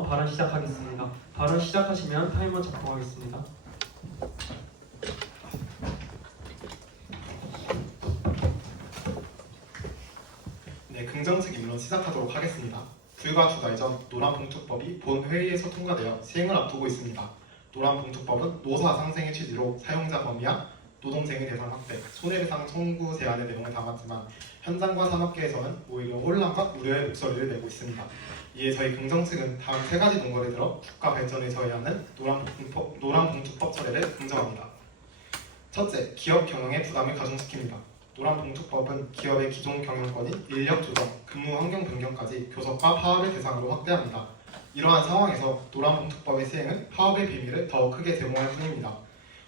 위해서 발언 시작하겠습니다. 발언 시작하시면 타이머 작동하겠습니다. 네, 긍정적 입론 시작하도록 하겠습니다. 불과 2달 전 노란봉투법이 본회의에서 통과되어 시행을 앞두고 있습니다. 노란봉투법은 노사 상생의 취지로 사용자 범위와 노동쟁의 대상 확대, 손해배상 청구 제한의 내용을 담았지만 현장과 산업계에서는 오히려 혼란과 우려의 목소리를 내고 있습니다. 이에 저희 긍정 측은 다음 3가지 논거를 들어 국가 발전에 저해하는 노란봉투법 철회를 긍정합니다. 첫째, 기업 경영의 부담을 가중시킵니다. 노란봉투법은 기업의 기존 경영권인 인력 조정, 근무 환경 변경까지 교섭과 파업의 대상으로 확대합니다. 이러한 상황에서 노란봉투법의 시행은 파업의 비밀을 더 크게 제공할 뿐입니다.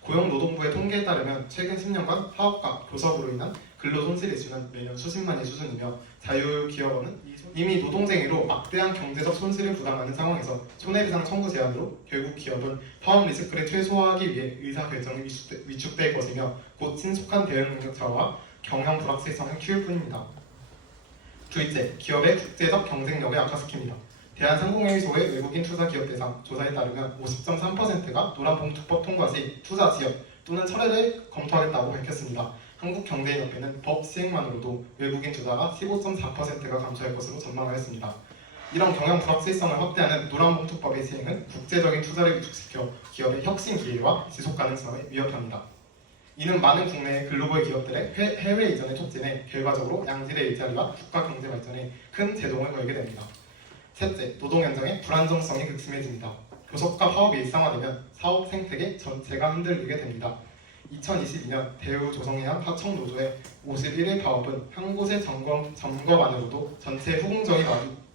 고용노동부의 통계에 따르면 최근 10년간 파업과 교섭으로 인한 근로손실 이슈는 매년 수십만의 수준이며 자유기업원은 이미 노동쟁의로 막대한 경제적 손실을 부담하는 상황에서 손해배상 청구 제한으로 결국 기업은 파업 리스크를 최소화하기 위해 의사결정이 위축될 것이며 곧 신속한 대응 능력 저하와 경영 불확실성을 키울 뿐입니다. 둘째, 기업의 국제적 경쟁력을 약화시킵니다. 대한상공회의소의 외국인 투자 기업 대상 조사에 따르면 50.3%가 노란봉투법 통과 시 투자 지역 또는 철회를 검토하겠다고 밝혔습니다. 한국경제인협회는 법 시행만으로도 외국인 투자가 15.4%가 감소할 것으로 전망하였습니다. 이런 경영 불확실성을 확대하는 노란봉투법의 시행은 국제적인 투자를 위축시켜 기업의 혁신 기회와 지속 가능성을 위협합니다. 이는 많은 국내 글로벌 기업들의 해외 이전을 촉진해 결과적으로 양질의 일자리와 국가 경제 발전에 큰 제동을 걸게 됩니다. 셋째, 노동 현장의 불안정성이 극심해집니다. 교섭과 파업이 일상화되면 사업 생태계 전체가 흔들리게 됩니다. 2022년 대우조선해양 하청노조의 51일 파업은 한 곳의 점검만으로도 전체 후공정이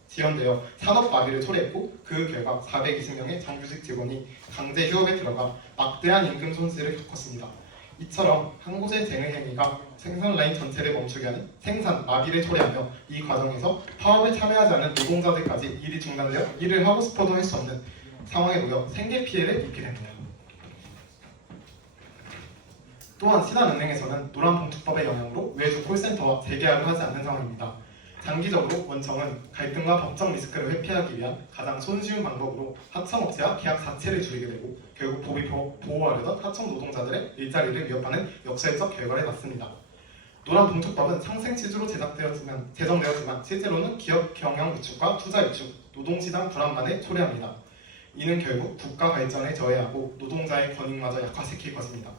지연되어 산업 마비를 초래했고 그 결과 420명의 정규직 직원이 강제 휴업에 들어가 막대한 임금 손실을 겪었습니다. 이처럼 한 곳의 쟁의 행위가 생산 라인 전체를 멈추게 하는 생산 마비를 초래하며 이 과정에서 파업에 참여하지 않은 노동자들까지 일이 중단되어 일을 하고 싶어도 할 수 없는 상황에 놓여 생계 피해를 입게 됩니다. 또한 신한은행에서는 노란봉투법의 영향으로 외주 콜센터와 재계약을 하지 않는 상황입니다. 장기적으로 원청은 갈등과 법적 리스크를 회피하기 위한 가장 손쉬운 방법으로 하청업체와 계약 자체를 줄이게 되고 결국 법이 보호하려던 하청 노동자들의 일자리를 위협하는 역설적 결과를 낳습니다. 노란봉투법은 상생 취지로 제정되었지만 실제로는 기업 경영 위축과 투자 위축, 노동시장 불안만을 초래합니다. 이는 결국 국가 발전에 저해하고 노동자의 권익마저 약화시킬 것입니다.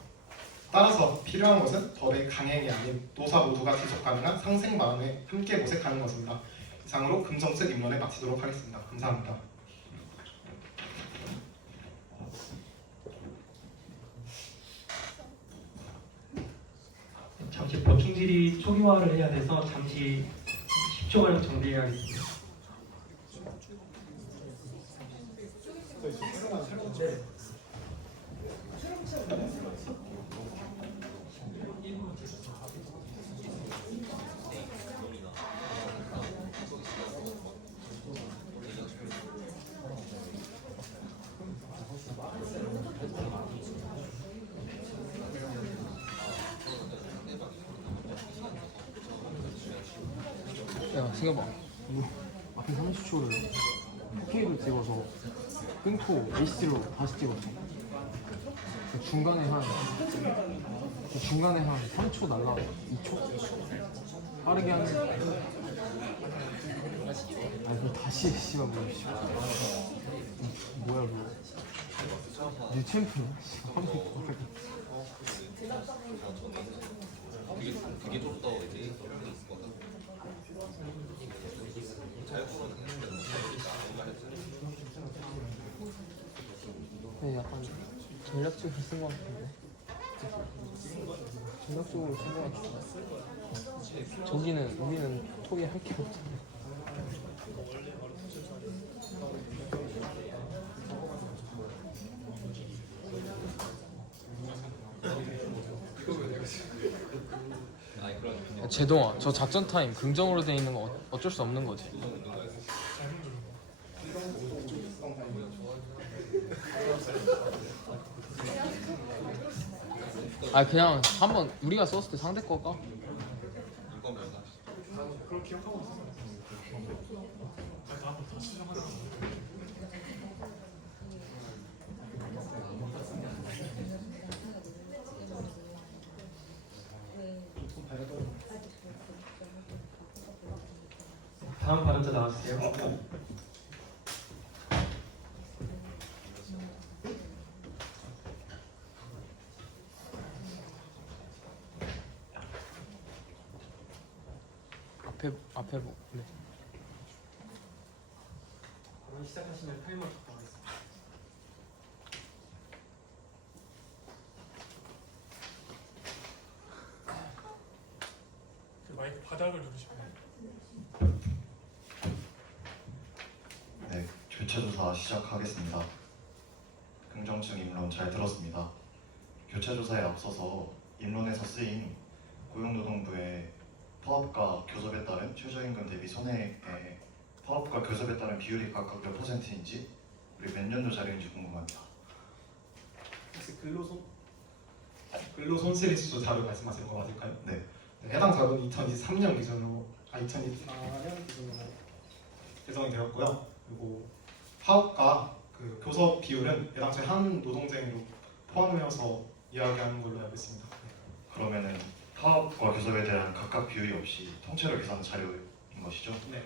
따라서 필요한 것은 법의 강행이 아닌 노사 모두가 지속 가능한 상생 마음에 함께 모색하는 것입니다. 이상으로 긍정적 입론을 마치도록 하겠습니다. 감사합니다. 잠시 보충 질의 초기화를 해야 돼서 잠시 10초간 정리해야겠습니다. 야, 생각봐. 앞에 30초를 포케이를 찍어서 끊고 AC로 다시 찍었어. 그 중간에 한 3초 날라 2초? 빠르게 하는. 아, 그거 다시 씨발 뭐야, 씨. 뭐야, 그거. 뉴 챔피언? 그게 좀 더 이제 있을 거다. 네, 약간 전략적으로 쓴 것 같은데. 전략적으로 쓴 것 같은데. 우리는 토기 할 게 없잖아. 제동아, 저 작전 타임 긍정으로 돼 있는 거 어쩔 수 없는 거지. 아, 그냥 한번 우리가 썼을 때 상대 거가. 그럼 기억하고 있어. 다음 발언자 나와주세요. 앞에 보. 네. 발언 시작하시면 타이머 작동하겠습니다. 그 마이크 바닥을 누르시면 네, 교체조사 시작하겠습니다. 긍정층 입론 잘 들었습니다. 교체조사에 앞서서 입론에서 쓰인 고용노동부의 파업과 교섭에 따른 최저임금 대비 손해의 파업과 교섭에 따른 비율이 각각 몇 %인지 그리고 몇 년도 자료인지 궁금합니다. 혹시 근로손실지수 자료 말씀하시는 거 맞을까요? 네. 네, 해당 자료는 2023년 기준으로 2024년 기준으로 제정이 되었고요. 그리고 파업과 그 교섭 비율은 애당초에 한 노동쟁이로 포함되어서 이야기하는 걸로 알고 있습니다. 그러면은 파업과 교섭에 대한 각각 비율이 없이 통째로 계산한 자료인 것이죠? 네.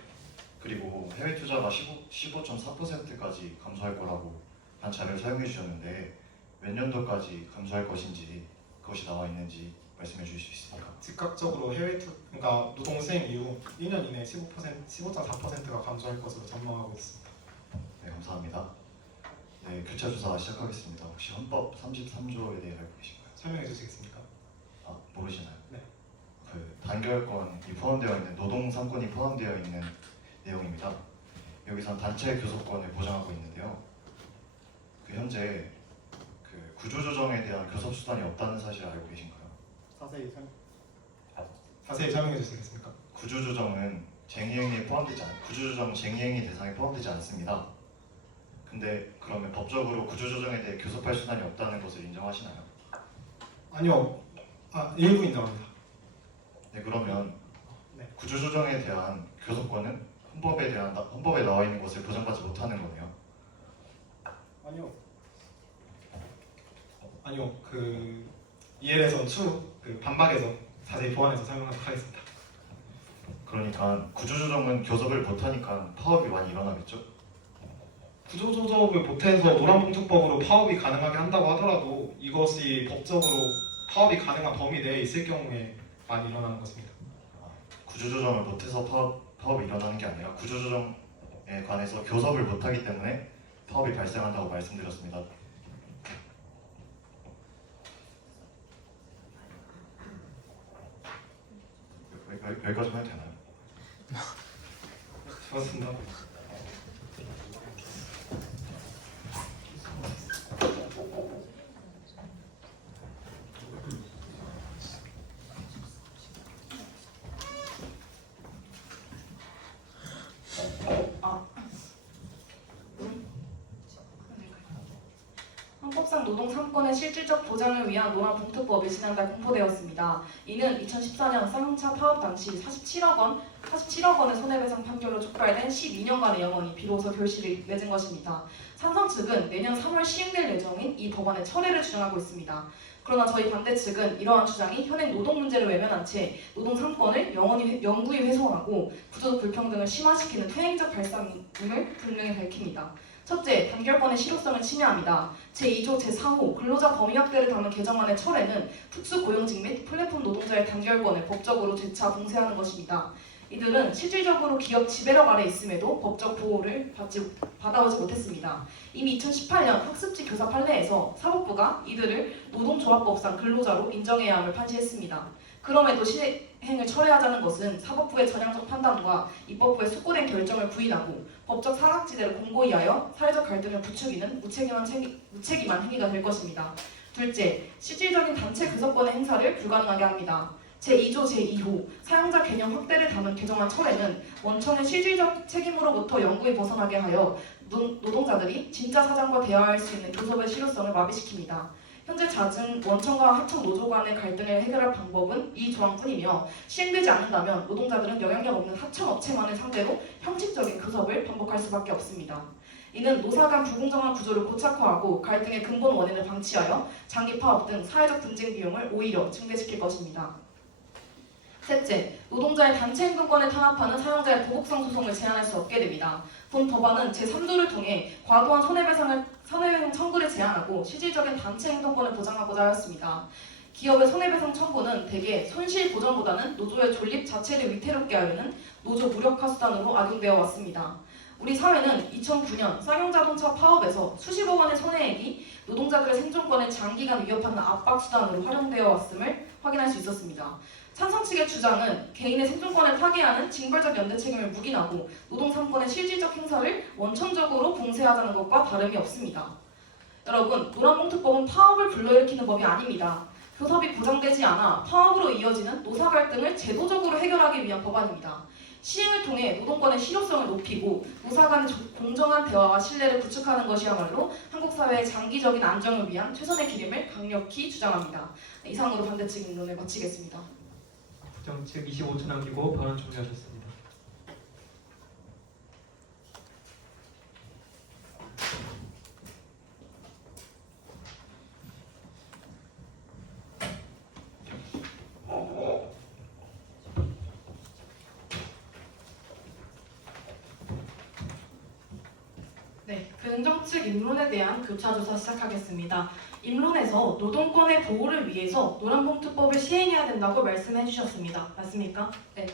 그리고 해외 투자가 15.4%까지 감소할 거라고 한 자료를 사용해 주셨는데 몇 년도까지 감소할 것인지 그것이 나와 있는지 말씀해 주실 수 있습니까? 즉각적으로 그러니까 노동 시행 이후 1년 이내에 15.4%가 감소할 것으로 전망하고 있습니다. 네, 감사합니다. 네, 교체조사 시작하겠습니다. 혹시 헌법 33조에 대해 알고 계신가요? 설명해 주시겠습니까? 아, 모르시나요? 네. 그 단결권이 포함되어 있는 노동 3권이 포함되어 있는 내용입니다. 여기선 단체 교섭권을 보장하고 있는데요. 그 현재 그 구조조정에 대한 교섭 수단이 없다는 사실을 알고 계신가요? 자세히 설명해 주시겠습니까? 구조조정은 구조조정 쟁의행위 대상에 포함되지 않습니다. 근데 그러면 법적으로 구조조정에 대해 교섭할 수단이 없다는 것을 인정하시나요? 아니요. 일부 인정합니다. 네, 그러면 네. 구조조정에 대한 교섭권은 헌법에 나와 있는 것을 보장받지 못하는 거네요. 아니요. 그 이해에서 그 반박에서 자세히 보완해서 설명하도록 하겠습니다. 그러니까 구조조정은 교섭을 못하니까 파업이 많이 일어나겠죠? 구조조정을 못해서 노란봉투법으로 파업이 가능하게 한다고 하더라도 이것이 법적으로 파업이 가능한 범위 내에 있을 경우에 많이 일어나는 것입니다. 구조조정을 못해서 파업이 일어나는 게 아니라 구조조정에 관해서 교섭을 못하기 때문에 파업이 발생한다고 말씀드렸습니다. 여기까지만 해도 되나요? 좋습니다. 헌법상 노동 3권의 실질적 보장을 위한 노란봉투법이 지난달 공포되었습니다. 이는 2014년 쌍용차 파업 당시 47억 원의 손해배상 판결로 촉발된 12년간의 영원이 비로소 결실을 맺은 것입니다. 삼성 측은 내년 3월 시행될 예정인 이 법안의 철회를 주장하고 있습니다. 그러나 저희 반대 측은 이러한 주장이 현행 노동 문제를 외면한 채 노동 3권을 영구히 훼손하고 구조적 불평등을 심화시키는 퇴행적 발상임을 분명히 밝힙니다. 첫째, 단결권의 실효성을 침해합니다. 제2조 제4호 근로자 범위 확대를 담은 개정안의 철회는 특수 고용직 및 플랫폼 노동자의 단결권을 법적으로 재차 봉쇄하는 것입니다. 이들은 실질적으로 기업 지배력 아래 있음에도 법적 보호를 받아오지 못했습니다. 이미 2018년 학습지 교사 판례에서 사법부가 이들을 노동조합법상 근로자로 인정해야 함을 판시했습니다. 그럼에도 시행을 철회하자는 것은 사법부의 전향적 판단과 입법부의 숙고된 결정을 부인하고 법적 사각지대를 공고히 하여 사회적 갈등을 부추기는 무책임한 행위가 될 것입니다. 둘째, 실질적인 단체 교섭권의 행사를 불가능하게 합니다. 제2조 제2호 사용자 개념 확대를 담은 개정안 철회는 원청의 실질적 책임으로부터 영구히 벗어나게 하여 노동자들이 진짜 사장과 대화할 수 있는 교섭의 실효성을 마비시킵니다. 현재 잦은 원청과 하청 노조 간의 갈등을 해결할 방법은 이 조항뿐이며 시행되지 않는다면 노동자들은 영향력 없는 하청 업체만을 상대로 형식적인 교섭을 반복할 수밖에 없습니다. 이는 노사 간 불공정한 구조를 고착화하고 갈등의 근본 원인을 방치하여 장기 파업 등 사회적 분쟁 비용을 오히려 증대시킬 것입니다. 셋째, 노동자의 단체 행동권을 탄압하는 사용자의 보복성 소송을 제한할 수 없게 됩니다. 본 법안은 제3조를 통해 과도한 손해배상 청구를 제한하고 실질적인 단체 행동권을 보장하고자 하였습니다. 기업의 손해배상 청구는 대개 손실 보전보다는 노조의 존립 자체를 위태롭게 하려는 노조 무력화 수단으로 악용되어 왔습니다. 우리 사회는 2009년 쌍용자동차 파업에서 수십억 원의 손해액이 노동자들의 생존권을 장기간 위협하는 압박 수단으로 활용되어 왔음을 확인할 수 있었습니다. 찬성 측의 주장은 개인의 생존권을 파괴하는 징벌적 연대 책임을 묵인하고 노동 3권의 실질적 행사를 원천적으로 봉쇄하자는 것과 다름이 없습니다. 여러분, 노란봉투법은 파업을 불러일으키는 법이 아닙니다. 교섭이 보장되지 않아 파업으로 이어지는 노사 갈등을 제도적으로 해결하기 위한 법안입니다. 시행을 통해 노동권의 실효성을 높이고 노사 간의 공정한 대화와 신뢰를 구축하는 것이야말로 한국 사회의 장기적인 안정을 위한 최선의 길임을 강력히 주장합니다. 이상으로 반대측 인론을 마치겠습니다. 부정측 25초 남기고 발언 종료하셨습니다. 네, 긍정 측 입론에 대한 교차조사 시작하겠습니다. 입론에서 노동권의 보호를 위해서 노란봉투법을 시행해야 된다고 말씀해 주셨습니다. 맞습니까? 네.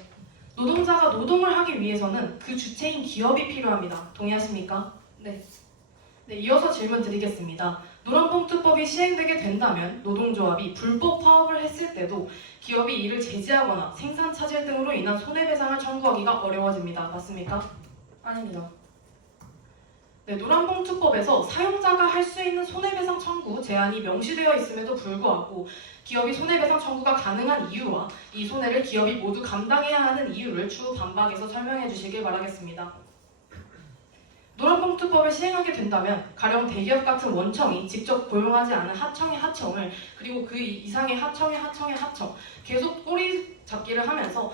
노동자가 노동을 하기 위해서는 그 주체인 기업이 필요합니다. 동의하십니까? 네. 네, 이어서 질문 드리겠습니다. 노란봉투법이 시행되게 된다면 노동조합이 불법 파업을 했을 때도 기업이 이를 제지하거나 생산 차질 등으로 인한 손해배상을 청구하기가 어려워집니다. 맞습니까? 아닙니다. 네, 노란봉투법에서 사용자가 할 수 있는 손해배상 청구 제한이 명시되어 있음에도 불구하고 기업이 손해배상 청구가 가능한 이유와 이 손해를 기업이 모두 감당해야 하는 이유를 추후 반박에서 설명해 주시길 바라겠습니다. 노란봉투법을 시행하게 된다면 가령 대기업 같은 원청이 직접 고용하지 않은 하청의 하청을 그리고 그 이상의 하청의 하청 계속 꼬리 잡기를 하면서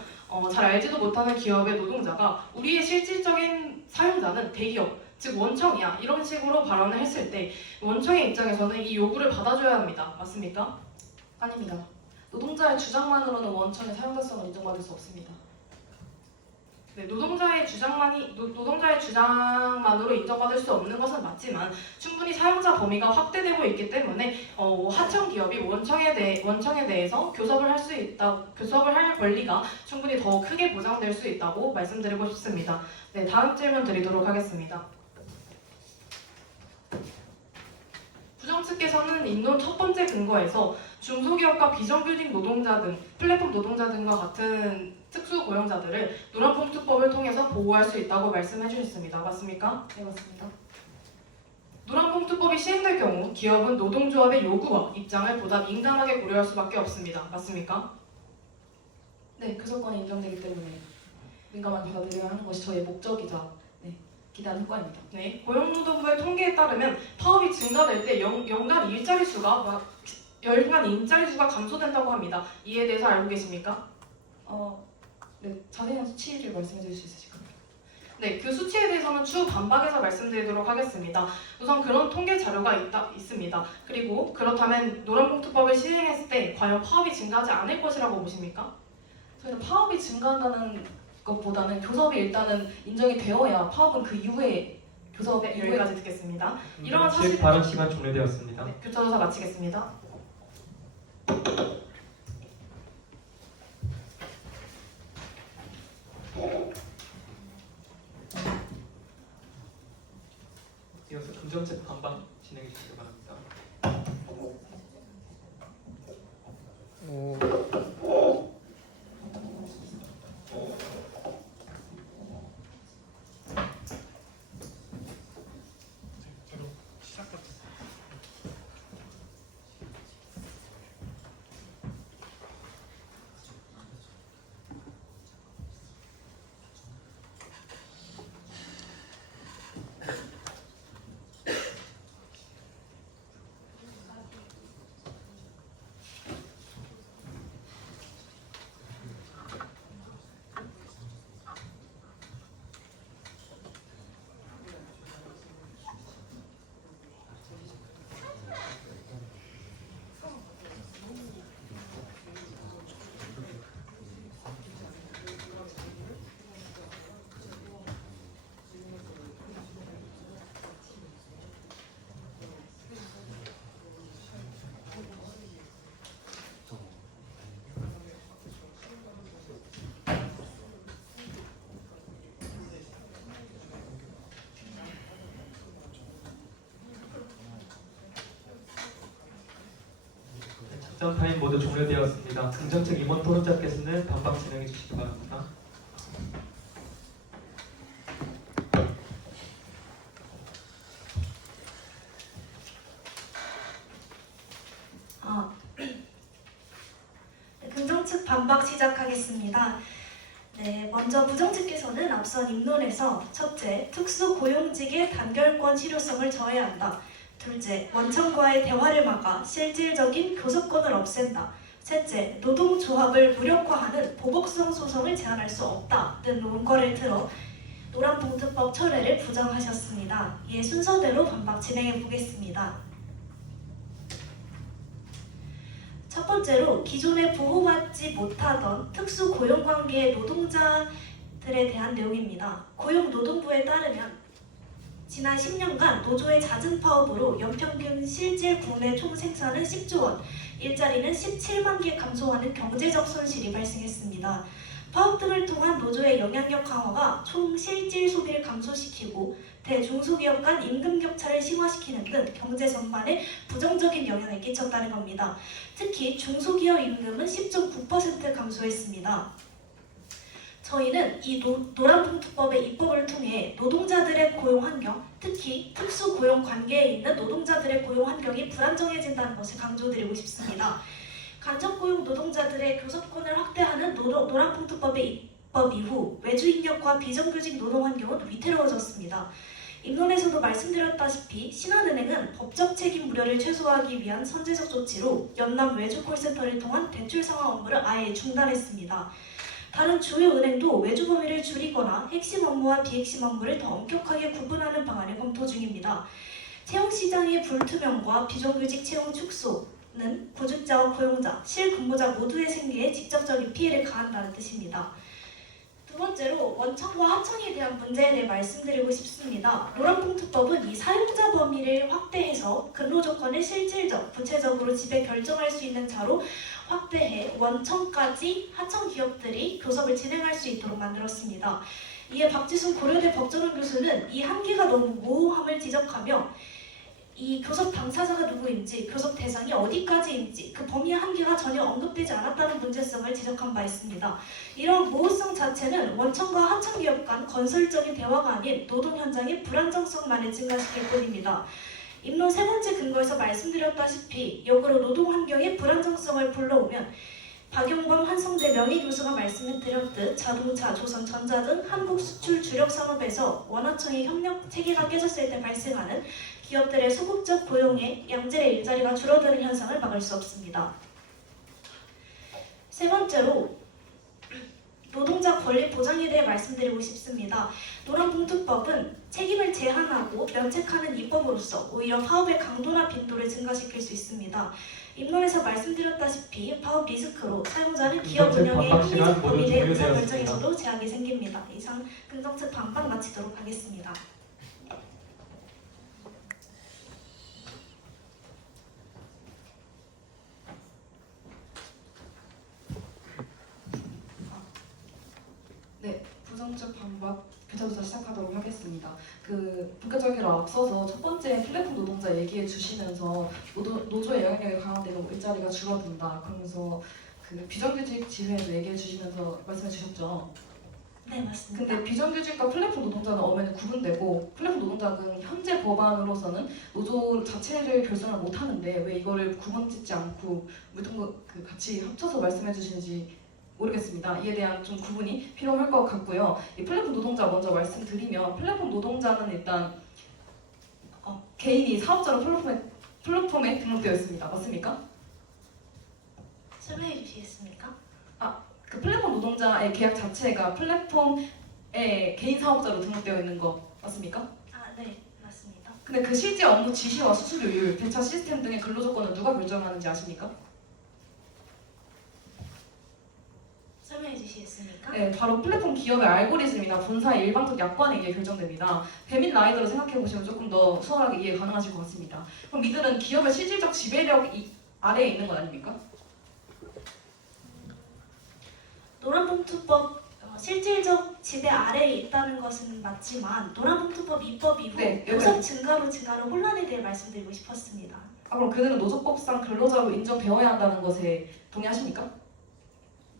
잘 알지도 못하는 기업의 노동자가 우리의 실질적인 사용자는 대기업 즉 원청이야 이런 식으로 발언을 했을 때 원청의 입장에서는 이 요구를 받아줘야 합니다. 맞습니까? 아닙니다. 노동자의 주장만으로는 원청의 사용자성을 인정받을 수 없습니다. 네, 노동자의 주장만으로 인정받을 수 없는 것은 맞지만 충분히 사용자 범위가 확대되고 있기 때문에 하청 기업이 원청에 대해서 교섭을 할 권리가 충분히 더 크게 보장될 수 있다고 말씀드리고 싶습니다. 네, 다음 질문 드리도록 하겠습니다. 부정측께서는 인론 첫 번째 근거에서 중소기업과 비정규직 노동자 등 플랫폼 노동자 등과 같은 특수 고용자들을 노란봉투법을 통해서 보호할 수 있다고 말씀해 주셨습니다. 맞습니까? 네, 맞습니다. 노란봉투법이 시행될 경우 기업은 노동조합의 요구와 입장을 보다 민감하게 고려할 수밖에 없습니다. 맞습니까? 네, 그 조건이 인정되기 때문에 민감하게 받아들여야 하는 것이 저의 목적이자 기대하는 효과입니다. 네, 고용노동부의 통계에 따르면 파업이 증가될 때 연간 일자리 수가 감소된다고 합니다. 이에 대해서 알고 계십니까? 네, 자세한 수치를 말씀해 주실 수 있으실까요? 네, 그 수치에 대해서는 추후 반박에서 말씀드리도록 하겠습니다. 우선 그런 통계 자료가 있습니다. 그리고 그렇다면 노란봉투법을 시행했을 때 과연 파업이 증가하지 않을 것이라고 보십니까? 저희는 파업이 증가한다는 것보다는 교섭이 일단은 인정이 되어야 파업은 그 이후에 교섭의 이후에 여기까지 듣겠습니다. 이러한 사실 즉 발언 시간 종료되었습니다. 네, 교차조사 마치겠습니다. 이어서 긍정책 반박 진행해 주시기 바랍니다. 시험 타임 모두 종료되었습니다. 긍정측 임원 토론자께서는 반박 진행해 주시기 바랍니다. 긍정측 반박 시작하겠습니다. 네, 먼저 부정측께서는 앞선 입론에서 첫째, 특수 고용직의 단결권 실효성을 저해야 한다. 둘째, 원청과의 대화를 막아 실질적인 교섭권을 없앤다. 셋째, 노동조합을 무력화하는 보복성 소송을 제한할 수 없다 등 논거를 들어 노란봉투법 철회를 부정하셨습니다. 이에 순서대로 반박 진행해 보겠습니다. 첫 번째로 기존에 보호받지 못하던 특수 고용관계의 노동자들에 대한 내용입니다. 고용노동부에 따르면 지난 10년간 노조의 잦은 파업으로 연평균 실질 국내 총생산은 10조 원, 일자리는 17만 개 감소하는 경제적 손실이 발생했습니다. 파업 등을 통한 노조의 영향력 강화가 총 실질 소비를 감소시키고 대중소기업 간 임금 격차를 심화시키는 등 경제 전반에 부정적인 영향을 끼쳤다는 겁니다. 특히 중소기업 임금은 10.9% 감소했습니다. 저희는 이 노란봉투법의 입법을 통해 노동자들의 고용 환경, 특히 특수 고용 관계에 있는 노동자들의 고용 환경이 불안정해진다는 것을 강조드리고 싶습니다. 간접고용 노동자들의 교섭권을 확대하는 노란봉투법의 입법 이후 외주인력과 비정규직 노동 환경은 위태로워졌습니다. 입론에서도 말씀드렸다시피 신한은행은 법적 책임 무료를 최소화하기 위한 선제적 조치로 연남 외주 콜센터를 통한 대출 상환 업무를 아예 중단했습니다. 다른 주요 은행도 외주 범위를 줄이거나 핵심 업무와 비핵심 업무를 더 엄격하게 구분하는 방안을 검토 중입니다. 채용 시장의 불투명과 비정규직 채용 축소는 구직자와 고용자, 실근무자 모두의 생계에 직접적인 피해를 가한다는 뜻입니다. 두 번째로 원청과 하청에 대한 문제에 대해 말씀드리고 싶습니다. 노란봉투법은 이 사용자 범위를 확대해서 근로조건을 실질적, 구체적으로 집에 결정할 수 있는 자로 확대해 원청까지 하청 기업들이 교섭을 진행할 수 있도록 만들었습니다. 이에 박지순 고려대 법전원 교수는 이 한계가 너무 모호함을 지적하며 이 교섭 당사자가 누구인지, 교섭 대상이 어디까지인지 그 범위의 한계가 전혀 언급되지 않았다는 문제성을 지적한 바 있습니다. 이런 모호성 자체는 원청과 하청 기업 간 건설적인 대화가 아닌 노동 현장의 불안정성만을 증가시킬 뿐입니다. 입론 세 번째 근거에서 말씀드렸다시피 역으로 노동 환경의 불안정성을 불러오면 박용범 한성대 명예교수가 말씀드렸듯 자동차, 조선, 전자 등 한국 수출 주력 산업에서 원하청의 협력 체계가 깨졌을 때 발생하는 기업들의 소극적 고용에 양질의 일자리가 줄어드는 현상을 막을 수 없습니다. 세 번째로 노동자 권리 보장에 대해 말씀드리고 싶습니다. 노란봉투법은 책임을 제한하고 면책하는 입법으로서 오히려 파업의 강도나 빈도를 증가시킬 수 있습니다. 입론에서 말씀드렸다시피 파업 리스크로 사용자는 기업 운영의 합리적 범위내 의사결정에서도 제약이 생깁니다. 이상 긍정측 반박 마치도록 하겠습니다. 네, 부정적 반박 교차조사 시작하도록 하겠습니다. 본격적으로 앞서서 첫 번째 플랫폼 노동자 얘기해 주시면서 노조의 영향력이 강화되고 일자리가 줄어든다. 그러면서 비정규직 지회에서 얘기해 주시면서 말씀해 주셨죠. 네, 맞습니다. 근데 비정규직과 플랫폼 노동자는 엄연히 구분되고 플랫폼 노동자는 현재 법안으로서는 노조 자체를 결정을 못 하는데 왜 이거를 구분짓지 않고 같이 합쳐서 말씀해 주시는지 모르겠습니다. 이에 대한 좀 구분이 필요할 것 같고요. 이 플랫폼 노동자 먼저 말씀드리면 플랫폼 노동자는 일단 개인이 사업자로 플랫폼에 등록되어 있습니다. 맞습니까? 설명해 주시겠습니까? 그 플랫폼 노동자의 계약 자체가 플랫폼에 개인 사업자로 등록되어 있는 거 맞습니까? 네, 맞습니다. 근데 그 실제 업무 지시와 수수료율, 배차 시스템 등의 근로조건은 누가 결정하는지 아십니까? 설명해 주시겠습니까? 네, 바로 플랫폼 기업의 알고리즘이나 본사의 일방적 약관에 의해 결정됩니다. 배민 라이더로 생각해보시면 조금 더 수월하게 이해 가능하실 것 같습니다. 그럼 이들은 기업의 실질적 지배력 아래에 있는 건 아닙니까? 노란봉투법 실질적 지배 아래에 있다는 것은 맞지만 노란봉투법 입법 이후 네, 교섭 증가로 증가하는 혼란에 대해 말씀드리고 싶었습니다. 그럼 그들은 노조법상 근로자로 인정되어야 한다는 것에 동의하십니까?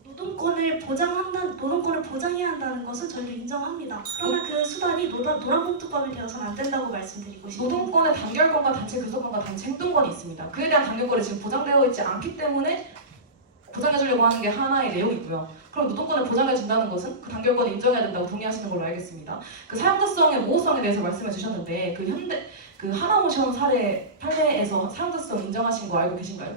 노동권을 보장해야 한다는 것은 저희도 인정합니다. 그러나 그 수단이 노란봉투법이 되어서는 안 된다고 말씀드리고 싶습니다. 노동권의 단결권과 단체 교섭권과 단체 행동권이 있습니다. 그에 대한 단결권이 지금 보장되어 있지 않기 때문에 보장해주려고 하는 게 하나의 내용이고요. 그럼 노동권을 보장해준다는 것은 그 단결권을 인정해야 된다고 동의하시는 걸로 알겠습니다. 그 사용자성의 모호성에 대해서 말씀해 주셨는데 그 하나모션 사례 판례에서 사용자성 인정하신 거 알고 계신가요?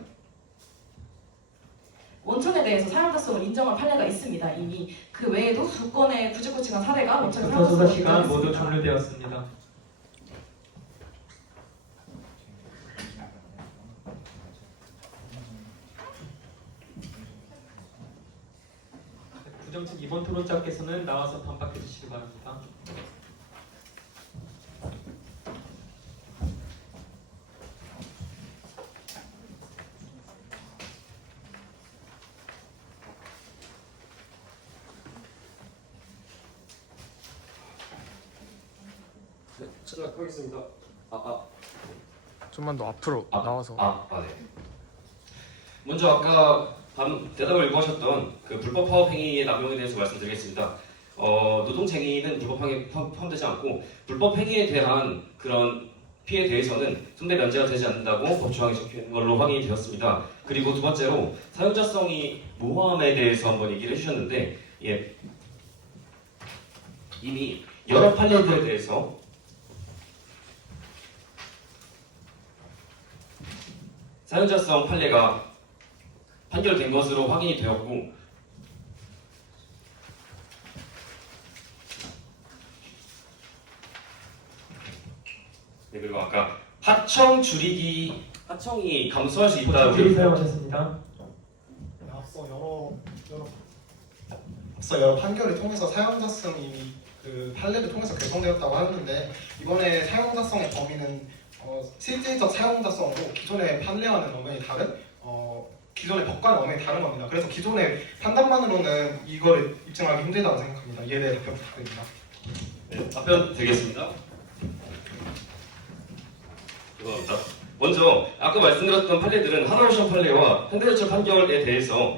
원청에 대해서 사용자성을 인정한 판례가 있습니다. 이미 그 외에도 두 건의 구직구직한 사례가 원청에 교차 조사 사용자성을 시간 모두 인정했습니다. 종료되었습니다. 부정측 이번 토론자께서는 나와서 반박해 주시기 바랍니다. 네, 시작하겠습니다. 좀만 더 앞으로 나와서. 네. 먼저 아까 대답을 요구하셨던 그 불법 파업 행위의 남용에 대해서 말씀드리겠습니다. 노동쟁의는 불법 행위에 포함되지 않고 불법 행위에 대한 그런 피해에 대해서는 손배 면제가 되지 않는다고 법조항에 적힌 걸로 확인이 되었습니다. 그리고 두 번째로 사용자성이 모호함에 대해서 한번 얘기를 해주셨는데, 예, 이미 여러 판례들에 대해서 사용자성 판례가 판결된 것으로 확인이 되었고, 네, 그리고 아까 하청 줄이기, 하청이 감소할 수 있다. 질의 사용하셨습니다. 앞서 여러 판결을 통해서 사용자성이 그 판례를 통해서 개선되었다고 하는데, 이번에 사용자성의 범위는 실질적 사용자성으로 기존의 판례와는 엄연히 다른 기존의 법과는 엄연히 다른 겁니다. 그래서 기존의 판단만으로는 이거를 입증하기 힘들다고 생각합니다. 이에 대해 답변 부탁드립니다. 네, 답변 드리겠습니다. 죄송합니다. 먼저 아까 말씀드렸던 판례들은 하나오션 판례와 현대제철 판결에 대해서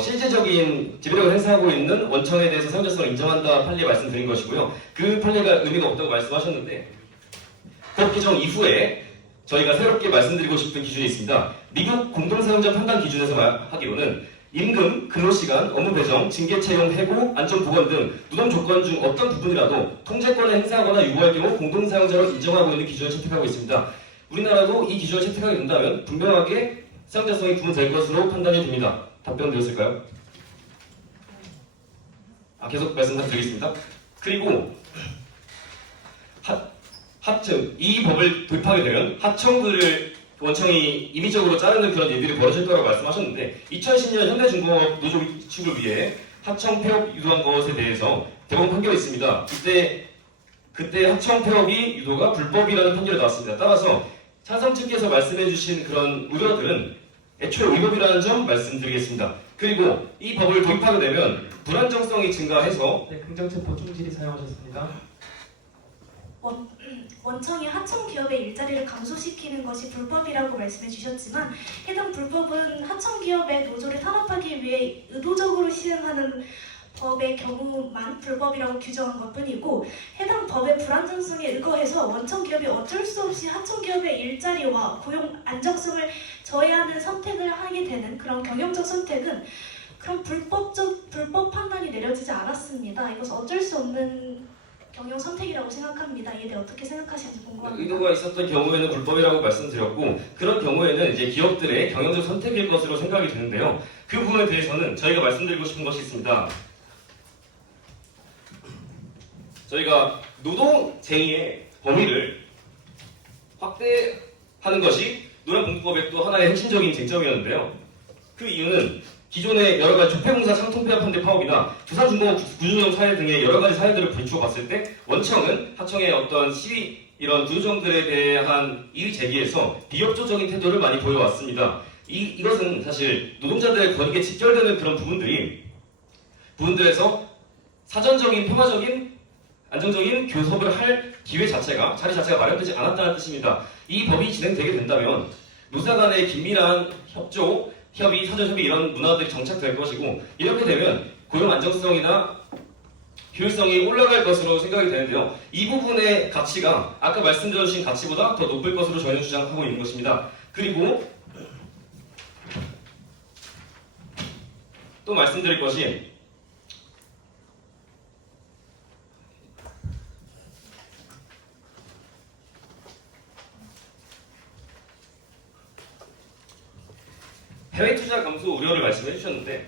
실질적인 지배력을 행사하고 있는 원청에 대해서 사용자성을 인정한다 판례 말씀드린 것이고요. 그 판례가 의미가 없다고 말씀하셨는데, 법 개정 이후에 저희가 새롭게 말씀드리고 싶은 기준이 있습니다. 미국 공동사용자 판단 기준에서 하기로는 임금, 근로시간, 업무 배정, 징계 채용, 해고, 안전보건 등 노동 조건 중 어떤 부분이라도 통제권을 행사하거나 유보할 경우 공동사용자로 인정하고 있는 기준을 채택하고 있습니다. 우리나라도 이 기준을 채택하게 된다면 분명하게 사용자성이 구분될 것으로 판단이 됩니다. 답변 되었을까요? 계속 말씀드리겠습니다. 그리고 이 법을 도입하게 되면 하청들을 원청이 임의적으로 자르는 그런 일들이 벌어질 거라고 말씀하셨는데, 2010년 현대중공업 노조 위축을 위해 하청 폐업 유도한 것에 대해서 대법원 판결이 있습니다. 그때 하청 폐업이 유도가 불법이라는 판결이 나왔습니다. 따라서 찬성 측께서 말씀해주신 그런 우려들은 애초에 위법이라는 점 말씀드리겠습니다. 그리고 이 법을 도입하게 되면 불안정성이 증가해서 네, 긍정책 보충 질의 사용하셨습니다. 원청이 하청 기업의 일자리를 감소시키는 것이 불법이라고 말씀해 주셨지만, 해당 불법은 하청 기업의 노조를 탄압하기 위해 의도적으로 시행하는 법의 경우만 불법이라고 규정한 것뿐이고, 해당 법의 불안정성에 의거해서 원청 기업이 어쩔 수 없이 하청 기업의 일자리와 고용 안정성을 저해하는 선택을 하게 되는 그런 경영적 선택은 그런 불법 판단이 내려지지 않았습니다. 이것은 어쩔 수 없는 경영 선택이라고 생각합니다. 이에 대해 어떻게 생각하시는지 궁금합니다. 의도가 있었던 경우에는 불법이라고 말씀드렸고, 그런 경우에는 이제 기업들의 경영적 선택일 것으로 생각이 드는데요. 그 부분에 대해서는 저희가 말씀드리고 싶은 것이 있습니다. 저희가 노동쟁의의 범위를 확대하는 것이 노란봉투법의 또 하나의 핵심적인 쟁점이었는데요. 그 이유는 기존의 여러 가지 조폐공사 상통폐합한대 파업이나 두산중공업 구조조정 사례 등의 여러 가지 사례들을 비추어 봤을 때, 원청은 하청의 어떤 시위, 이런 구조조정들에 대한 이의 제기에서 비협조적인 태도를 많이 보여왔습니다. 이것은 사실 노동자들의 권익에 직결되는 그런 부분들에서 사전적인 평화적인 안정적인 교섭을 할 기회 자체가, 자리 자체가 마련되지 않았다는 뜻입니다. 이 법이 진행되게 된다면 노사 간의 긴밀한 협의, 사전협의 이런 문화들이 정착될 것이고 이렇게 되면 고용 안정성이나 효율성이 올라갈 것으로 생각이 되는데요. 이 부분의 가치가 아까 말씀드린 가치보다 더 높을 것으로 저희는 주장하고 있는 것입니다. 그리고 또 말씀드릴 것이 해외 투자 감소 우려를 말씀해 주셨는데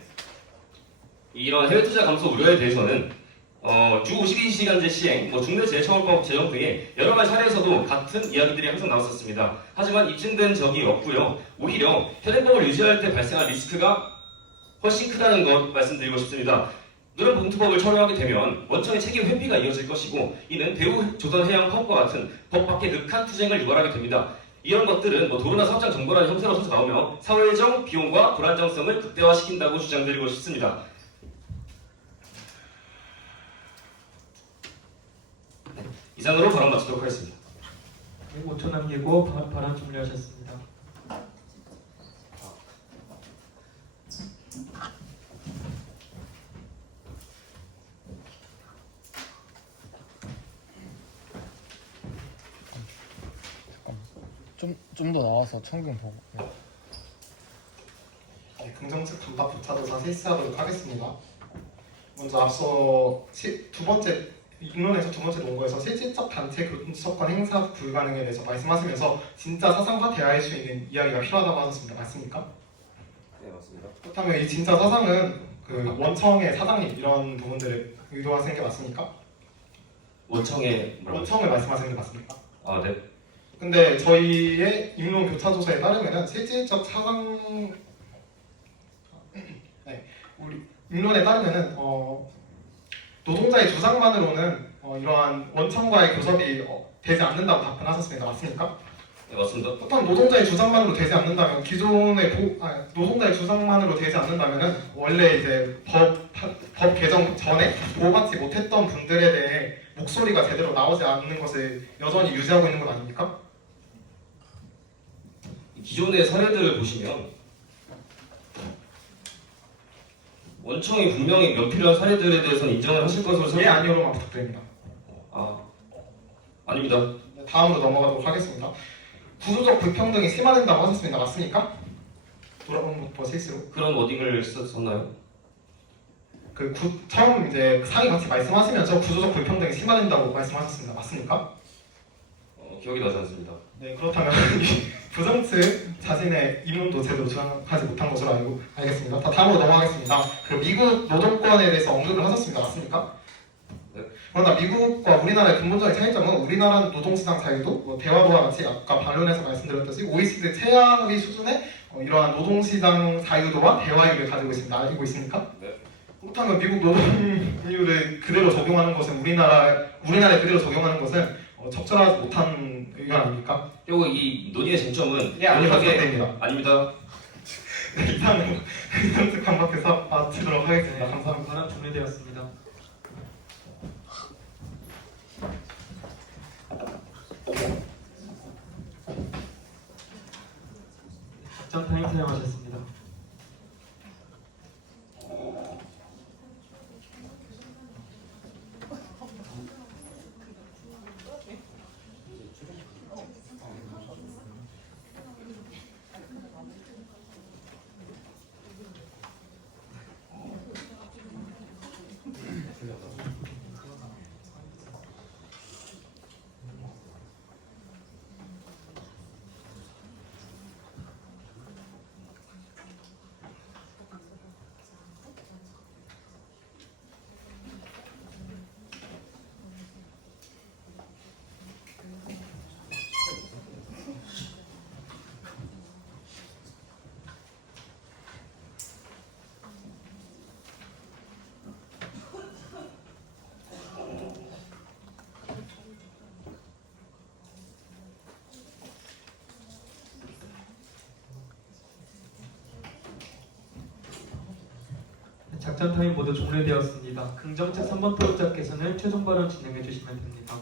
이런 해외 투자 감소 우려에 대해서는 주 52시간제 시행, 중대재해처벌법 제정 등의 여러 가지 사례에서도 같은 이야기들이 항상 나왔었습니다. 하지만 입증된 적이 없고요. 오히려 현행법을 유지할 때 발생한 리스크가 훨씬 크다는 것 말씀드리고 싶습니다. 노란봉투법을 철회하게 되면 원청의 책임 회피가 이어질 것이고 이는 대우 조선해양 파업과 같은 법 밖의 극한 투쟁을 유발하게 됩니다. 이런 것들은 도로나 사업장 정보라는 형태로 서서 나오며 사회적 비용과 불안정성을 극대화시킨다고 주장드리고 싶습니다. 이상으로 발언 마치도록 하겠습니다. 5초 남기고 발언 종료하셨습니다. 좀 더 나와서 청경 보고. 네, 긍정측 반박 교차조사 실시하도록 하겠습니다. 먼저 앞서 인론에서 두 번째 논거에서 실질적 단체 교섭권 행사 불가능에 대해서 말씀하시면서 진짜 사상과 대화할 수 있는 이야기가 필요하다고 하셨습니다. 맞습니까? 네, 맞습니다. 그렇다면 이 진짜 사상은 그 원청의 사장님 이런 부분들을 의도하시는 게 맞습니까? 원청의 원청을 말씀하시는 게 맞습니까? 아, 네. 근데 저희의 인론 교차조사에 따르면은 실질적 사상 우리 인론에 따르면은 노동자의 주장만으로는 이러한 원청과의 교섭이 되지 않는다고 답변하셨습니다. 맞습니까? 네, 맞습니다. 그렇다면 노동자의 주장만으로 되지 않는다면 기존의 노동자의 주장만으로 되지 않는다면은 원래 이제 법 개정 전에 보호받지 못했던 분들에 대해 목소리가 제대로 나오지 않는 것을 여전히 유지하고 있는 건 아닙니까? 기존의 사례들을 보시면 원청이 분명히 면필요한 사례들에 대해서는 인정을 하실 것으로 예, 생각합니다. 아니요로만 부탁드립니다. 아닙니다. 네, 다음으로 넘어가도록 하겠습니다. 구조적 불평등이 심화된다고 하셨습니다. 맞습니까? 돌아보는 법 실수로. 그런 워딩을 썼나요? 처음 이제 상의 같이 말씀하시면서 구조적 불평등이 심화된다고 말씀하셨습니다. 맞습니까? 기억이 나지 않습니다. 네, 그렇다면 부정측 자신의 이론도 제대로 주장하지 못한 것으로 알겠습니다. 다음으로 넘어가겠습니다. 미국 노동권에 대해서 언급을 하셨습니다. 맞습니까? 네. 그러나 미국과 우리나라의 근본적인 차이점은 우리나라는 노동시장 자유도 대화로와 같이 아까 반론에서 말씀드렸듯이 OECD 최하위 수준의 이러한 노동시장 자유도와 대화율을 가지고 있습니다. 알고 있습니까? 네. 그렇다면 미국 노동률을 그대로 적용하는 것은 우리나라에 그대로 적용하는 것은 적절하지 못한 의견 아닙니까? 그리고 이 논의의 쟁점은 예, 아니요, 부탁드립니다. 아닙니다. 네, 이상으로 긍정측 반박해서 마치도록 하겠습니다. 네, 감사합니다. 발언 종료되었습니다. 작전 타임 사용하셨습니다. 작전 타임 모두 종료되었습니다. 긍정측 3번 토론자께서는 최종 발언 진행해 주시면 됩니다.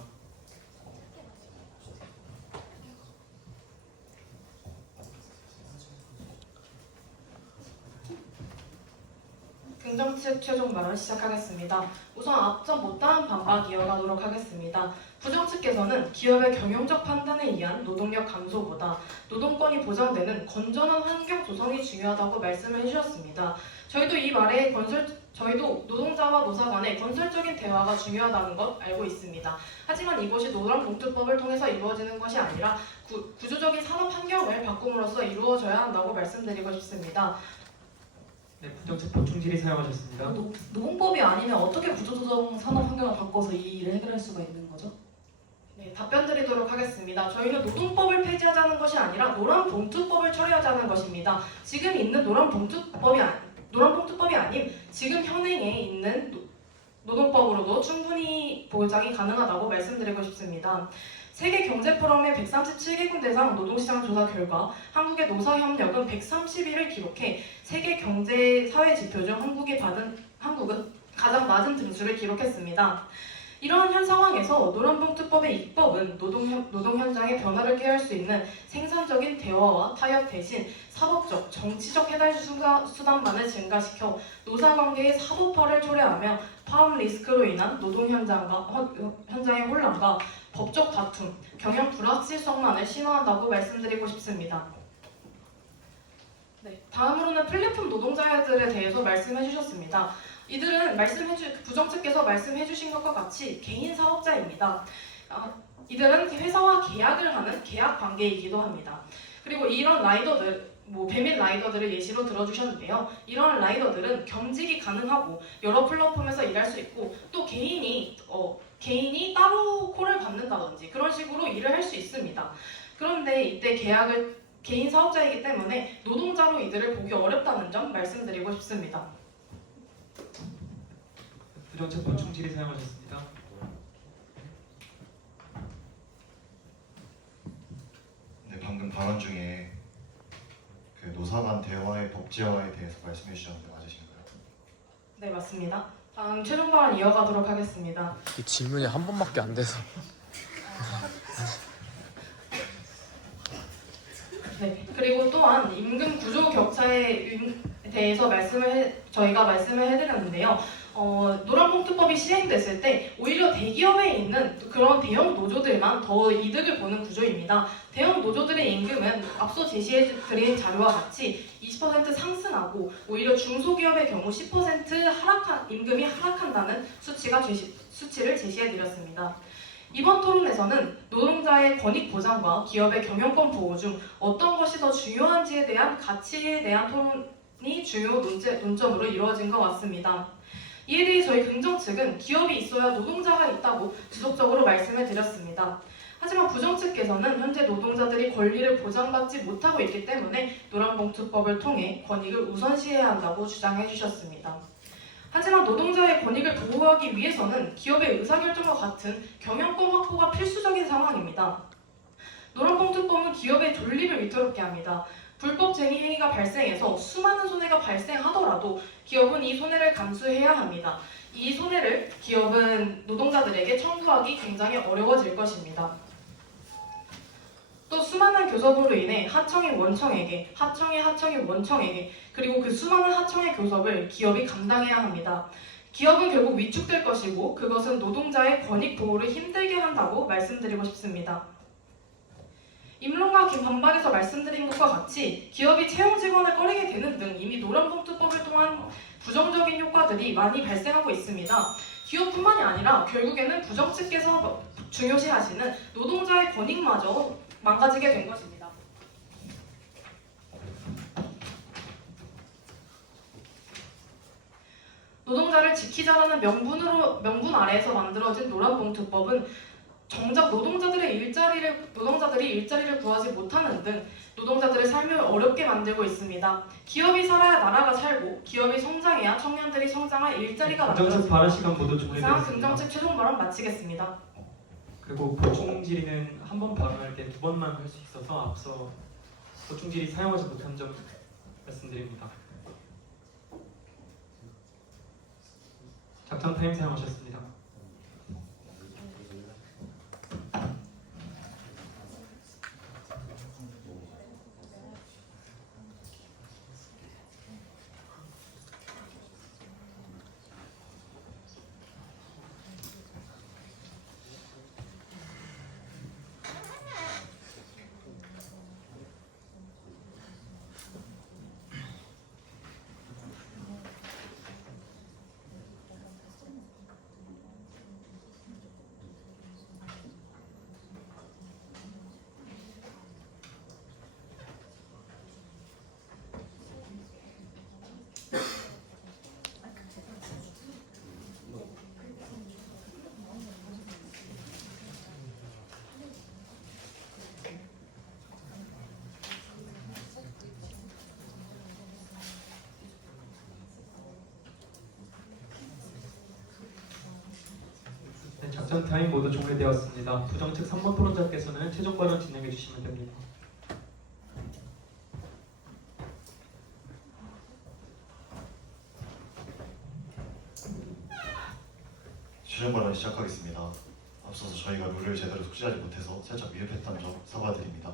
긍정 측 최종 발언 시작하겠습니다. 우선 앞전 못다한 반박 이어가도록 하겠습니다. 부정 측께서는 기업의 경영적 판단에 의한 노동력 감소보다 노동권이 보장되는 건전한 환경 조성이 중요하다고 말씀을 해주셨습니다. 저희도 노동자와 노사 간의 건설적인 대화가 중요하다는 것 알고 있습니다. 하지만 이것이 노란봉투법을 통해서 이루어지는 것이 아니라 구조적인 산업 환경을 바꿈으로써 이루어져야 한다고 말씀드리고 싶습니다. 네, 부정책 보충 질의 사용하셨습니다. 노동법이 아니면 어떻게 구조조정 산업 환경을 바꿔서 이 일을 해결할 수가 있는 거죠? 네, 답변 드리도록 하겠습니다. 저희는 노동법을 폐지하자는 것이 아니라 노란봉투법을 처리하자는 것입니다. 지금 있는 노란봉투법이 아닌 지금 현행에 있는 노동법으로도 충분히 보장이 가능하다고 말씀드리고 싶습니다. 세계 경제 포럼의 137개국 대상 노동시장 조사 결과 한국의 노사협력은 131을 기록해 세계 경제 사회 지표 중 한국은 가장 낮은 등수를 기록했습니다. 이러한 현 상황에서 노란봉투법의 입법은 노동 현장의 변화를 꾀할 수 있는 생산적인 대화와 타협 대신 사법적, 정치적 해달 수단만을 증가시켜 노사관계의 사법화를 초래하며 파업 리스크로 인한 노동 현장의 혼란과 법적 다툼, 경영 불확실성만을 신호한다고 말씀드리고 싶습니다. 네, 다음으로는 플랫폼 노동자들에 대해서 말씀해 주셨습니다. 이들은 부정 측께서 말씀해 주신 것과 같이 개인 사업자입니다. 이들은 회사와 계약을 하는 계약 관계이기도 합니다. 그리고 이런 배민 라이더들을 예시로 들어주셨는데요. 이런 라이더들은 겸직이 가능하고 여러 플랫폼에서 일할 수 있고 또 개인이 따로 콜을 받는다든지 그런 식으로 일을 할 수 있습니다. 그런데 이때 개인 사업자이기 때문에 노동자로 이들을 보기 어렵다는 점 말씀드리고 싶습니다. 부정책 보충 질의 사용하셨습니다. 네, 방금 발언 중에 그 노사 간 대화의 법제화에 대해서 말씀해 주셨는데 맞으신가요? 네, 맞습니다. 다음 최종 발언 이어가도록 하겠습니다. 이 질문이 한 번밖에 안 돼서. 네, 그리고 또한 임금 구조 격차에 대해서 저희가 말씀을 해드렸는데요. 노란봉투법이 시행됐을 때 오히려 대기업에 있는 그런 대형 노조들만 더 이득을 보는 구조입니다. 대형 노조들의 임금은 앞서 제시해드린 자료와 같이 20% 상승하고 오히려 중소기업의 경우 10% 임금이 하락한다는 수치를 제시해드렸습니다. 이번 토론에서는 노동자의 권익 보장과 기업의 경영권 보호 중 어떤 것이 더 중요한지에 대한 가치에 대한 토론이 주요 논점으로 이루어진 것 같습니다. 이에 대해 저희 긍정 측은 기업이 있어야 노동자가 있다고 지속적으로 말씀을 드렸습니다. 하지만 부정 측께서는 현재 노동자들이 권리를 보장받지 못하고 있기 때문에 노란봉투법을 통해 권익을 우선시해야 한다고 주장해 주셨습니다. 하지만 노동자의 권익을 보호하기 위해서는 기업의 의사결정과 같은 경영권 확보가 필수적인 상황입니다. 노란봉투법은 기업의 존립을 위태롭게 합니다. 불법 쟁의 행위가 발생해서 수많은 손해가 발생하더라도 기업은 이 손해를 감수해야 합니다. 이 손해를 기업은 노동자들에게 청구하기 굉장히 어려워질 것입니다. 또 수많은 교섭으로 인해 하청이 원청에게, 하청이 원청에게, 그리고 그 수많은 하청의 교섭을 기업이 감당해야 합니다. 기업은 결국 위축될 것이고 그것은 노동자의 권익 보호를 힘들게 한다고 말씀드리고 싶습니다. 임론과 반박에서 말씀드린 것과 같이 기업이 채용 직원을 꺼리게 되는 등 이미 노란봉투법을 통한 부정적인 효과들이 많이 발생하고 있습니다. 기업뿐만이 아니라 결국에는 부정 측께서 중요시하시는 노동자의 권익마저 망가지게 된 것입니다. 노동자를 지키자라는 명분 아래에서 만들어진 노란봉투법은 정작 노동자들이 일자리를 구하지 못하는 등 노동자들의 삶을 어렵게 만들고 있습니다. 기업이 살아야 나라가 살고 기업이 성장해야 청년들이 성장할 일자리가 긍정책 발언 시간 모두 이상 종료되었습니다. 긍정책 최종 발언 마치겠습니다. 그리고 보충 질의는 한 번 발언할 때 2번만 할 수 있어서 앞서 보충 질의 사용하지 못한 점 말씀드립니다. 작전 타임 사용하셨습니다. 답변 타임 모두 종료되었습니다. 부정측 3번 토론자께서는 최종 발언 진행해 주시면 됩니다. 최종 발언 시작하겠습니다. 앞서서 저희가 룰을 제대로 숙지하지 못해서 살짝 미흡했던 점 사과드립니다.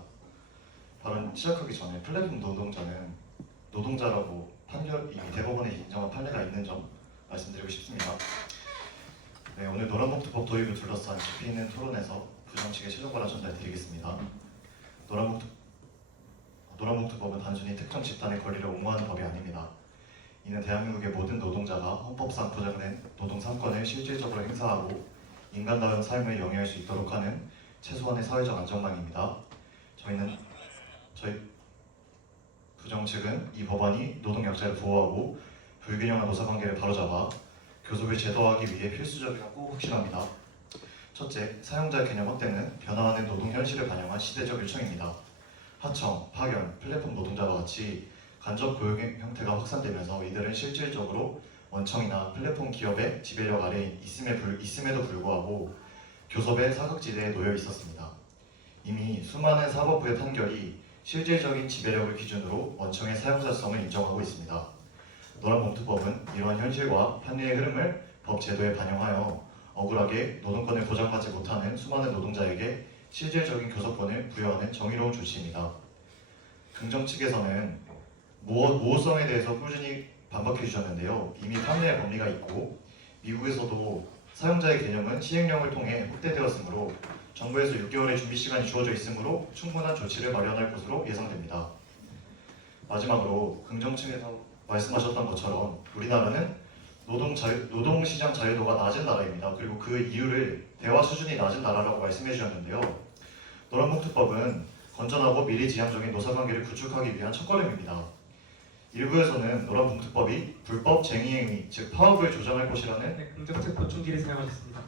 발언 시작하기 전에 플랫폼 노동자는 노동자라고 이미 대법원에 인정한 판례가 있는 점 말씀드리고 싶습니다. 네, 오늘 노란봉투법 도입을 둘러싼 깊이 있는 토론에서 부정측의 최종 발언 전달드리겠습니다. 노란봉투법은 단순히 특정 집단의 권리를 옹호하는 법이 아닙니다. 이는 대한민국의 모든 노동자가 헌법상 보장된 노동 3권을 실질적으로 행사하고 인간다운 삶을 영위할 수 있도록 하는 최소한의 사회적 안전망입니다. 저희 부정측은 이 법안이 노동약자를 보호하고 불균형한 노사관계를 바로잡아 교섭을 제도화하기 위해 필수적이라고 확신합니다. 첫째, 사용자 개념 확대는 변화하는 노동 현실을 반영한 시대적 요청입니다. 하청, 파견, 플랫폼 노동자와 같이 간접 고용 형태가 확산되면서 이들은 실질적으로 원청이나 플랫폼 기업의 지배력 아래에 있음에도 불구하고 교섭의 사각지대에 놓여 있었습니다. 이미 수많은 사법부의 판결이 실질적인 지배력을 기준으로 원청의 사용자성을 인정하고 있습니다. 노란봉투법은 이러한 현실과 판례의 흐름을 법 제도에 반영하여 억울하게 노동권을 보장받지 못하는 수많은 노동자에게 실질적인 교섭권을 부여하는 정의로운 조치입니다. 긍정 측에서는 모호성에 대해서 꾸준히 반박해 주셨는데요. 이미 판례의 법리가 있고 미국에서도 사용자의 개념은 시행령을 통해 확대되었으므로 정부에서 6개월의 준비 시간이 주어져 있으므로 충분한 조치를 마련할 것으로 예상됩니다. 마지막으로 긍정층에서 말씀하셨던 것처럼 우리나라는 노동시장 자유도가 낮은 나라입니다. 그리고 그 이유를 대화 수준이 낮은 나라라고 말씀해 주셨는데요. 노란봉투법은 건전하고 미래지향적인 노사관계를 구축하기 위한 첫걸음입니다. 일부에서는 노란봉투법이 불법 쟁의행위, 즉 파업을 조장할 것이라는 네, 긍정측 보충기를 사용하셨습니다.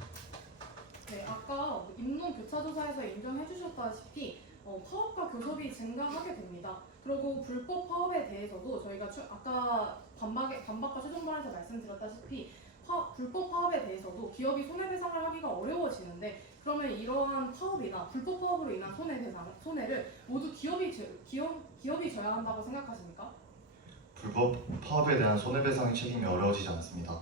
네, 아까 임론 교차조사에서 인정해 주셨다시피 파업과 교섭이 증가하게 됩니다. 그리고 불법 파업에 대해서도 저희가 아까 반박과 최종 발언에서 말씀드렸다시피 불법 파업에 대해서도 기업이 손해배상을 하기가 어려워지는데 그러면 이러한 파업이나 불법 파업으로 인한 손해를 모두 기업이 져야 한다고 생각하십니까? 불법 파업에 대한 손해배상의 책임이 어려워지지 않습니다.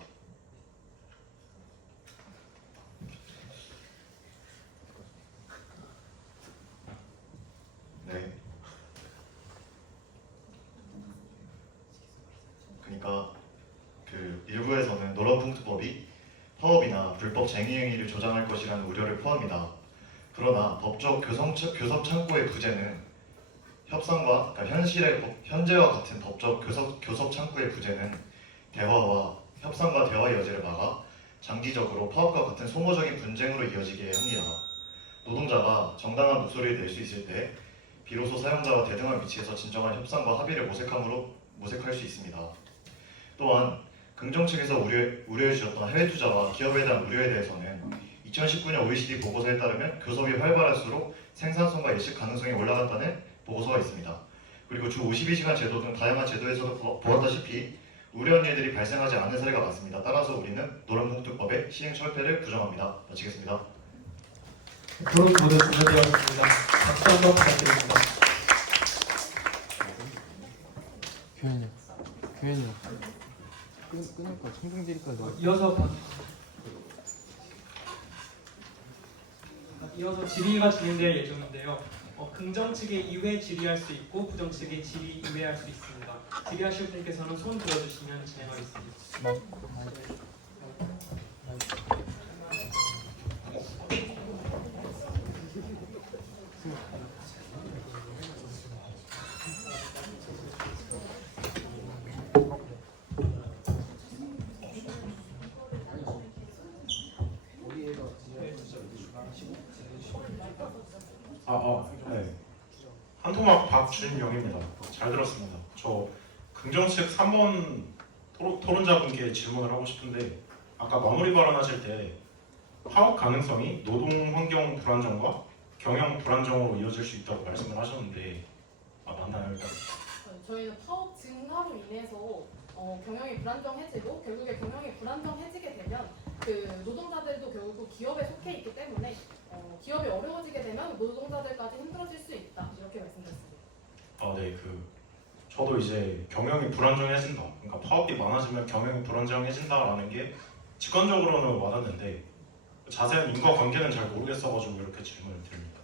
네. 그러니까 일부에서는 노란봉투법이 파업이나 불법 쟁의행위를 조장할 것이라는 우려를 포함합니다. 그러나 법적 교섭 창구의 부재는 협상과 현재와 같은 법적 교섭 창구의 부재는 협상과 대화의 여지를 막아 장기적으로 파업과 같은 소모적인 분쟁으로 이어지게 합니다. 노동자가 정당한 목소리를 낼 수 있을 때 비로소 사용자와 대등한 위치에서 진정한 협상과 합의를 모색할 수 있습니다. 또한 긍정 측에서 우려해 주셨던 해외 투자와 기업에 대한 우려에 대해서는 2019년 OECD 보고서에 따르면 교섭이 활발할수록 생산성과 예측 가능성이 올라간다는 보고서가 있습니다. 그리고 주 52시간 제도 등 다양한 제도에서도 보았다시피 우려한 일들이 발생하지 않은 사례가 많습니다. 따라서 우리는 노란봉투법의 시행 철폐를 부정합니다. 마치겠습니다. 토론 모두 종료되었습니다. 박수 한번 부탁드립니다. 규현이 끊을까? 청중들일까? 이어서 질의가 진행될 예정인데요. 긍정 측의 2회 질의할 수 있고 부정 측의 질의 2회 할 수 있습니다. 질의하실 분께서는 손 들어주시면 진행하겠습니다. 네. 한토막 박준영입니다. 잘 들었습니다. 저 긍정 측 3번 토론자분께 질문을 하고 싶은데 아까 마무리 발언하실 때 파업 가능성이 노동 환경 불안정과 경영 불안정으로 이어질 수 있다고 말씀을 하셨는데 맞나요? 일단? 저희는 파업 증가로 인해서 경영이 불안정해지고 결국에 경영이 불안정해지게 되면 그 노동자들도 결국 기업에 속해 있기 때문에 기업이 어려워지게 되면 노동자들까지 힘들어질 수 있다 이렇게 말씀드렸습니다. 네, 저도 이제 경영이 불안정해진다. 그러니까 파업이 많아지면 경영이 불안정해진다라는 게 직관적으로는 와닿는데 자세한 인과관계는 잘 모르겠어가지고 이렇게 질문을 드립니다.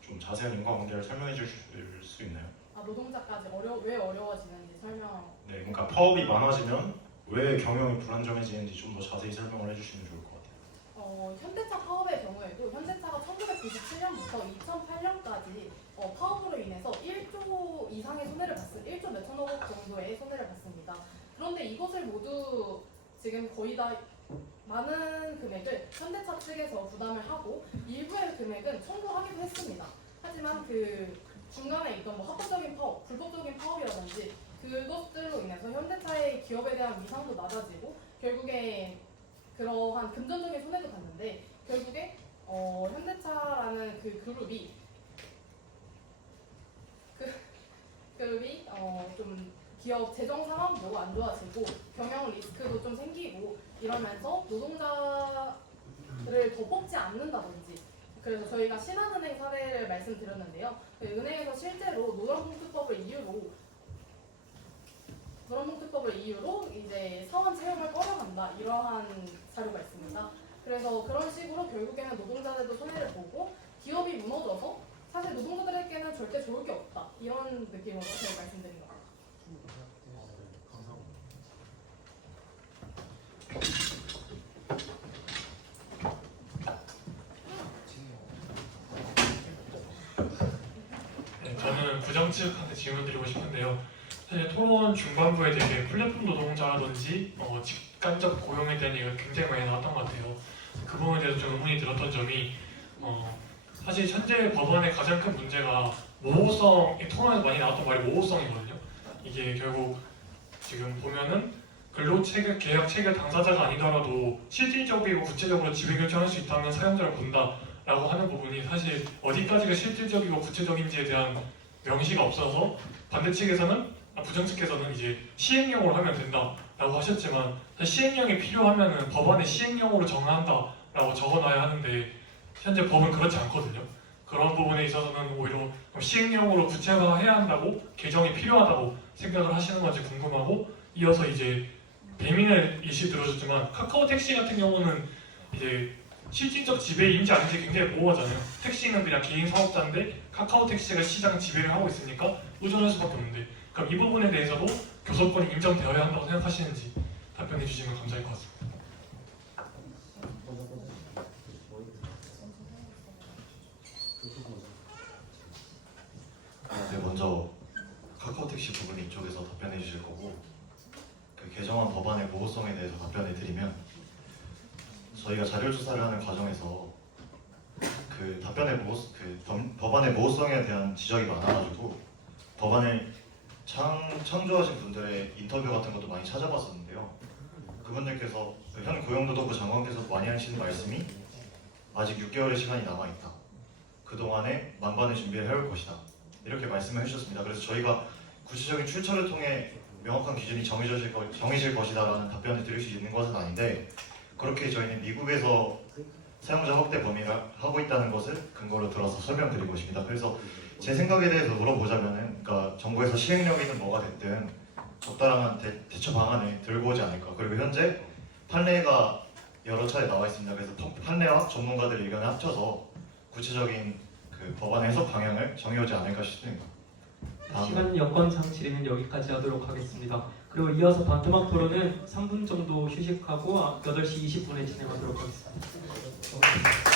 좀 자세한 인과관계를 설명해 주실 수 있나요? 노동자까지 왜 어려워지는지 설명. 네, 그러니까 파업이 많아지면 왜 경영이 불안정해지는지 좀 더 자세히 설명을 해주시면 좋을 것 같아요. 현대차 파업의 경우에도 현대차가 1997년부터 2008년까지 파업으로 인해서 1조 이상의 손해를 봤습니다. 1조 몇천억 정도의 손해를 봤습니다. 그런데 이것을 모두 지금 거의 다 많은 금액을 현대차 측에서 부담을 하고 일부의 금액은 청구하기도 했습니다. 하지만 그 중간에 있던 합법적인 파업, 불법적인 파업이라든지 그것들로 인해서 현대차의 기업에 대한 위상도 낮아지고 결국에 그러한 금전적인 손해도 봤는데 결국에 현대차라는 그 그룹이 좀 기업 재정 상황도 안 좋아지고 경영 리스크도 좀 생기고 이러면서 노동자를 더 뽑지 않는다든지 그래서 저희가 신한은행 사례를 말씀드렸는데요. 그 은행에서 실제로 노란봉투법을 이유로 이제 사원 채용을 꺼려간다 이러한 자료가 있습니다. 그래서 그런 식으로 결국에는 노동자들도 손해를 보고 기업이 무너져서 사실 노동자들에게는 절대 좋을 게 없다 이런 느낌으로 제가 말씀드린 겁니다. 네, 저는 부장 측한테 질문 드리고 싶은데요. 사실 토론 중반부에 되게 플랫폼 노동자라든지 직간접 고용에 대한 얘기가 굉장히 많이 나왔던 것 같아요. 그 부분에 대해서 좀 의문이 들었던 점이 사실 현재 법안의 가장 큰 문제가 모호성, 토론에서 많이 나왔던 말이 모호성이거든요. 이게 결국 지금 보면은 근로체계 계약 체결 당사자가 아니더라도 실질적이고 구체적으로 지배 결정할 수 있다면 사용자를 본다라고 하는 부분이 사실 어디까지가 실질적이고 구체적인지에 대한 명시가 없어서 반대 측에서는 부정 측에서는 이제 시행령으로 하면 된다라고 하셨지만 시행령이 필요하면은 법안에 시행령으로 정한다라고 적어놔야 하는데 현재 법은 그렇지 않거든요. 그런 부분에 있어서는 오히려 시행령으로 구체화해야 한다고 개정이 필요하다고 생각을 하시는 건지 궁금하고 이어서 이제 배민의 예시 들어줬지만 카카오 택시 같은 경우는 이제 실질적 지배인지 아닌지 굉장히 모호하잖아요. 택시는 그냥 개인 사업자인데 카카오 택시가 시장 지배를 하고 있으니까 의존할 수밖에 없는데 그럼 이 부분에 대해서도 교섭권이 인정되어야 한다고 생각하시는지 답변해 주시면 감사할 것 같습니다. 네, 먼저 카카오 택시 부분 이쪽에서 답변해 주실 거고 그 개정안 법안의 모호성에 대해서 답변해 드리면 저희가 자료 조사를 하는 과정에서 그 법안의 모호성에 대한 지적이 많아가지고 법안을 창조하신 분들의 인터뷰 같은 것도 많이 찾아봤었는데요. 그분들께서 현 고용노동부 장관께서도 많이 하시는 말씀이 아직 6개월의 시간이 남아있다. 그동안에 만반의 준비를 해올 것이다. 이렇게 말씀을 해주셨습니다. 그래서 저희가 구체적인 출처를 통해 명확한 기준이 정해질 것이다라는 답변을 드릴 수 있는 것은 아닌데 그렇게 저희는 미국에서 사용자 확대 범위를 하고 있다는 것을 근거로 들어서 설명드리고 있습니다. 그래서 제 생각에 대해서 물어보자면은, 그러니까 정부에서 시행령이든 뭐가 됐든 적당한 대처 방안을 들고 오지 않을까. 그리고 현재 판례가 여러 차례 나와 있습니다. 그래서 판례와 전문가들의 의견을 합쳐서 구체적인 그 법안 해석 방향을 정해오지 않을까 싶습니다. 시간 여건상 질의는 여기까지 하도록 하겠습니다. 그리고 이어서 반토막 토론은 3분 정도 휴식하고 8시 20분에 진행하도록 하겠습니다.